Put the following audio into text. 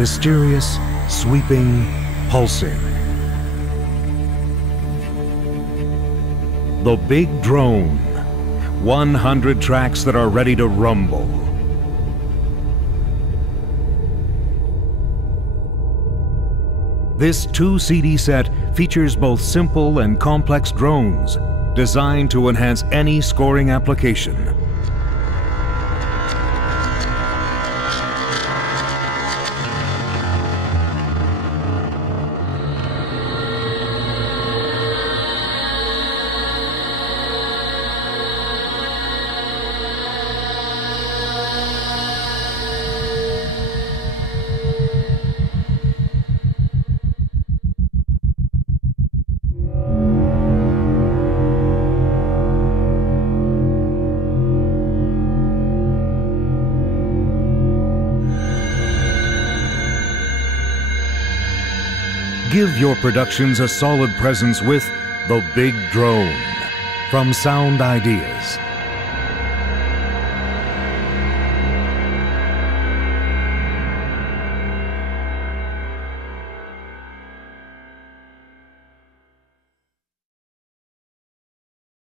Mysterious, sweeping, pulsing. The Big Drone. 100 tracks that are ready to rumble. This 2-CD set features both simple and complex drones, designed to enhance any scoring application. Give your productions a solid presence with the Big Drone from Sound Ideas.